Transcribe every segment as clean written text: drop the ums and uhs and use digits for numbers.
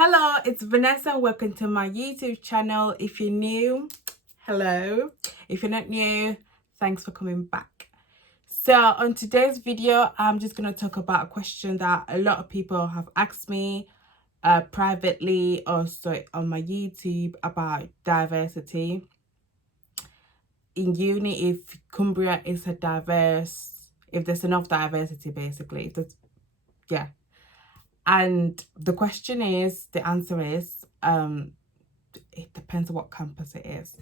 Hello, it's Vanessa. Welcome to my YouTube channel. If you're new, hello. If you're not new, thanks for coming back. So on today's video, I'm just going to talk about a question that a lot of people have asked me privately, also on my YouTube, about diversity in uni. If Cumbria is a diverse, if there's enough diversity, basically, if there's, yeah. And the question is, the answer is, it depends on what campus it is.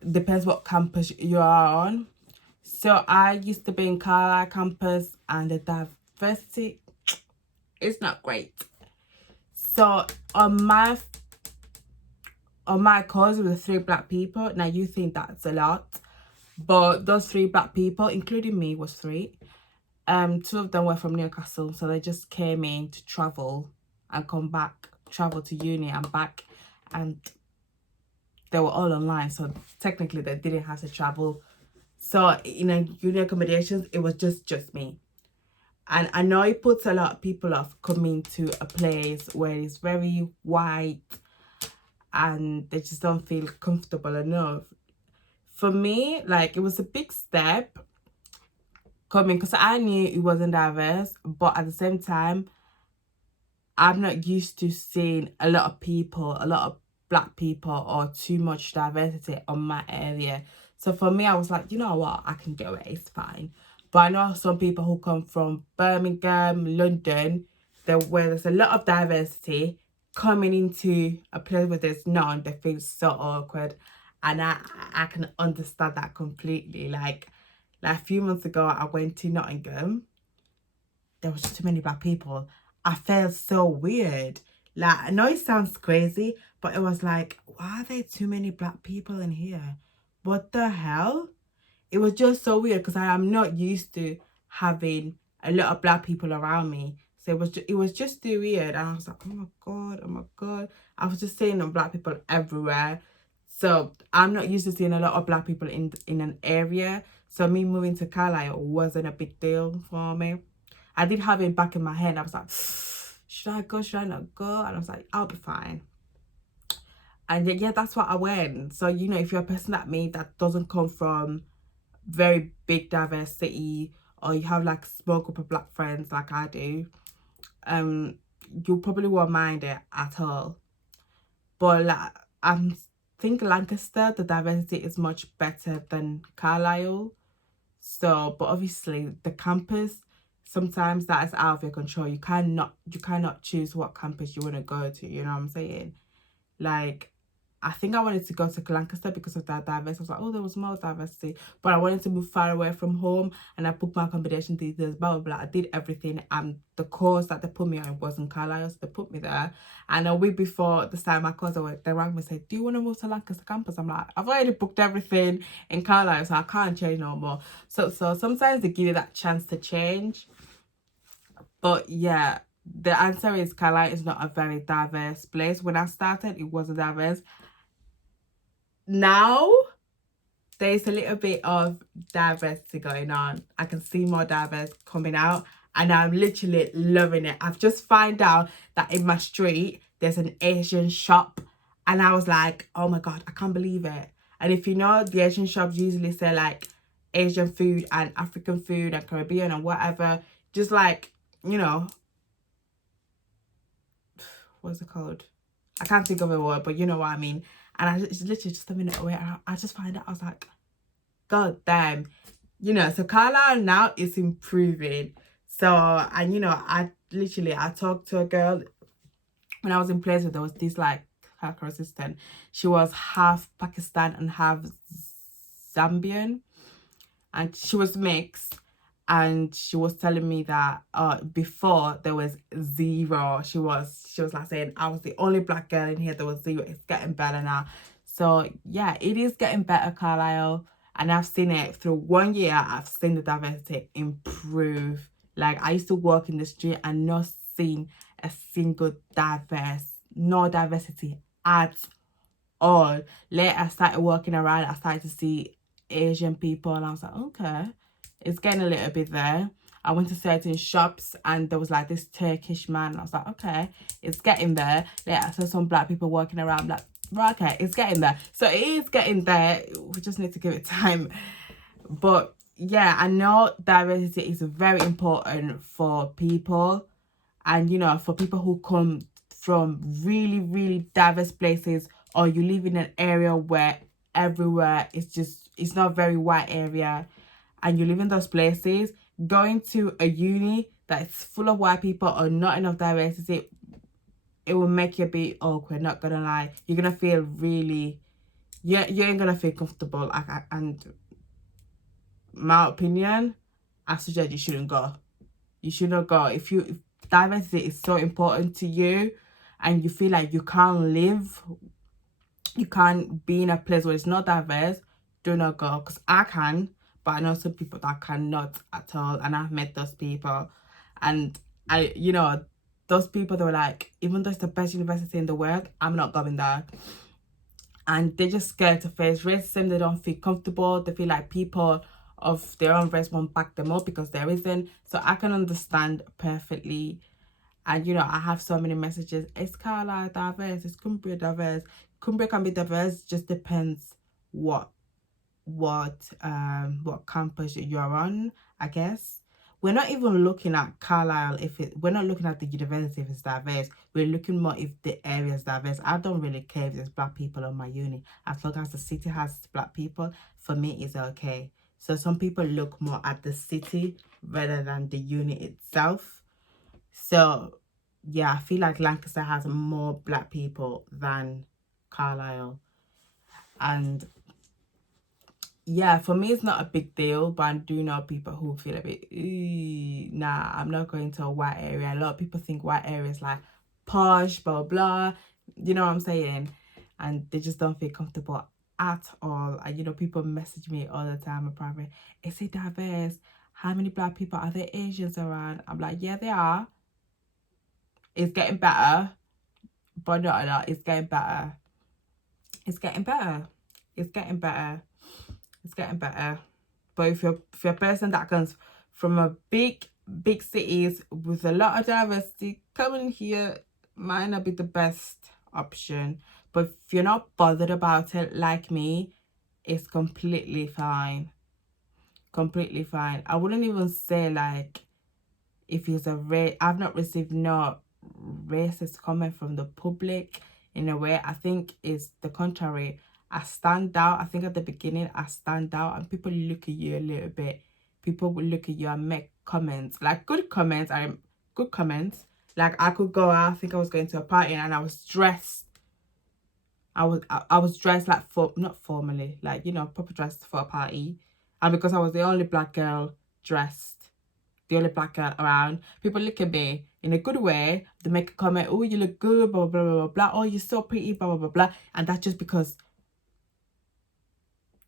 It depends what campus you are on. So I used to be in Carlisle campus, and the diversity is not great. So on my course, with the 3 black people. Now you think that's a lot, but those 3 black people, including me, was 3. 2 of them were from Newcastle, so they just came in to travel and come back, travel to uni and back, and they were all online, so technically they didn't have to travel. So in uni accommodations, it was just me. And I know it puts a lot of people off coming to a place where it's very white and they just don't feel comfortable enough. For me, like, it was a big step coming, because I knew it wasn't diverse, but at the same time, I'm not used to seeing a lot of black people or too much diversity on my area. So for me, I was like, you know what, I can get away, it's fine. But I know some people who come from Birmingham, London, where there's a lot of diversity, coming into a place where there's none, they feel so awkward. And I can understand that completely. Like a few months ago, I went to Nottingham. There was just too many black people. I felt so weird. Like, I know it sounds crazy, but it was like, why are there too many black people in here? What the hell? It was just so weird, because I am not used to having a lot of black people around me. So it was just too weird. And I was like, oh my God, oh my God. I was just seeing black people everywhere. So I'm not used to seeing a lot of black people in an area. So me moving to Carlisle wasn't a big deal for me. I did have it back in my head. I was like, should I go? Should I not go? And I was like, I'll be fine. And yeah, that's what I went. So, if you're a person like me that doesn't come from very big diverse city, or you have like a small group of black friends like I do, you probably won't mind it at all. But like, I think Lancaster, the diversity is much better than Carlisle. So, but obviously the campus, sometimes that is out of your control. You cannot choose what campus you want to go to, you know what I'm saying? Like, I think I wanted to go to Lancaster because of that diversity. I was like, oh, there was more diversity. But I wanted to move far away from home, and I booked my accommodation details, blah, blah, blah. I did everything. And the course that they put me on was in Carlisle, so they put me there. And a week before the start of my course, they rang me and said, do you want to move to Lancaster campus? I'm like, I've already booked everything in Carlisle, so I can't change no more. So sometimes they give you that chance to change. But yeah, the answer is Carlisle is not a very diverse place. When I started, it wasn't diverse. Now there's a little bit of diversity going on. I can see more diverse coming out, and I'm literally loving it. I've just found out that in my street there's an Asian shop, and I was like, oh my God, I can't believe it. And if you know, the Asian shops usually sell like Asian food and African food and Caribbean and whatever, just like, what's it called? I can't think of a word, but you know what I mean. And it's literally just a minute away. And I just find out, I was like, God damn. So Carlisle now is improving. So, and I talked to a girl when I was in place with, there was this like her assistant. She was half Pakistan and half Zambian. And she was mixed. And she was telling me that before there was 0. She was like saying, I was the only black girl in here, there was 0. It's getting better now. So yeah, it is getting better, Carlisle. And I've seen it through 1 year. I've seen the diversity improve. Like, I used to walk in the street and not seeing a single no diversity at all. Later, I started walking around. I started to see Asian people, and I was like, okay, it's getting a little bit there. I went to certain shops and there was like this Turkish man. I was like, okay, it's getting there. Yeah, I saw some black people walking around, like, right, okay, it's getting there. So it is getting there. We just need to give it time. But yeah, I know diversity is very important for people, and you know, for people who come from really, really diverse places, or you live in an area where everywhere is just, it's not a very white area, and you live in those places, going to a uni that's full of white people or not enough diversity, it will make you a bit awkward, not gonna lie. You're gonna feel really, you ain't gonna feel comfortable. And my opinion, I suggest you shouldn't go. You shouldn't go. If diversity is so important to you and you feel like you can't be in a place where it's not diverse, do not go. Because I can, but I know some people that cannot at all, and I've met those people. And you know, those people, they were like, even though it's the best university in the world, I'm not going there. And they're just scared to face racism. They don't feel comfortable. They feel like people of their own race won't back them up because there isn't. So I can understand perfectly. And you know, I have so many messages. Is Carlisle diverse? Is Cumbria diverse? Cumbria can be diverse. Just depends what campus you're on, I guess. We're not even looking at Carlisle we're not looking at the university if it's diverse. We're looking more if the area is diverse. I don't really care if there's black people on my uni. As long as the city has black people, for me it's okay. So some people look more at the city rather than the uni itself. So yeah, I feel like Lancaster has more black people than Carlisle. And yeah, for me, it's not a big deal, but I do know people who feel a bit, nah, I'm not going to a white area. A lot of people think white area is like posh, blah, blah. You know what I'm saying? And they just don't feel comfortable at all. And, you know, people message me all the time in private. Is it diverse? How many black people? Are there Asians around? I'm like, yeah, they are. It's getting better, but not a lot. It's getting better. It's getting better. It's getting better. It's getting better. But if you're a person that comes from a big cities with a lot of diversity, coming here might not be the best option. But if you're not bothered about it like me, it's completely fine. Completely fine. I wouldn't even say like if he's I've not received no racist comment from the public in a way. I think it's the contrary. I stand out. I think at the beginning I stand out and people look at you a little bit. People will look at you and make comments, like good comments. Good comments. Like I could go out, I think I was going to a party and I was dressed. I was dressed like not formally, like, you know, proper dressed for a party. And because I was the only black girl dressed, the only black girl around, people look at me in a good way. They make a comment, oh, you look good, blah, blah, blah, blah, blah. Oh, you're so pretty, blah, blah, blah, blah. And that's just because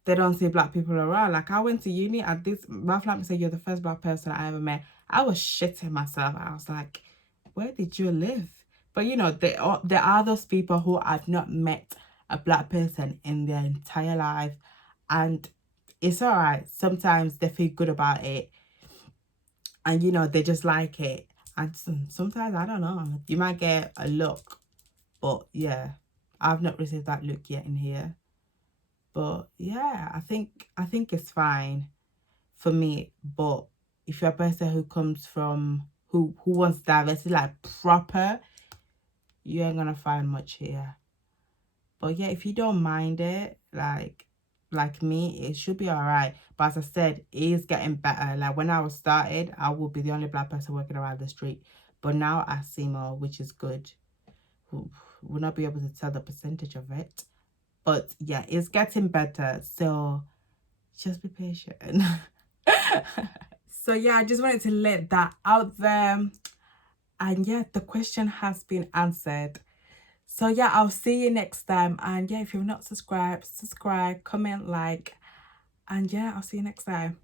they don't see black people around. Like, I went to uni and my flatmate said, you're the first black person I ever met. I was shitting myself. I was like, where did you live? But, you know, there are those people who I've not met a black person in their entire life. And it's all right. Sometimes they feel good about it. And, you know, they just like it. And sometimes, I don't know, you might get a look. But, yeah, I've not received that look yet in here. But, yeah, I think it's fine for me. But if you're a person who comes from, who wants diversity, like proper, you ain't going to find much here. But, yeah, if you don't mind it, like me, it should be all right. But as I said, it is getting better. Like when I was started, I would be the only black person working around the street. But now I see more, which is good. We'll not be able to tell the percentage of it. But yeah, it's getting better. So just be patient. So yeah, I just wanted to let that out there. And yeah, the question has been answered. So yeah, I'll see you next time. And yeah, if you're not subscribed, subscribe, comment, like. And yeah, I'll see you next time.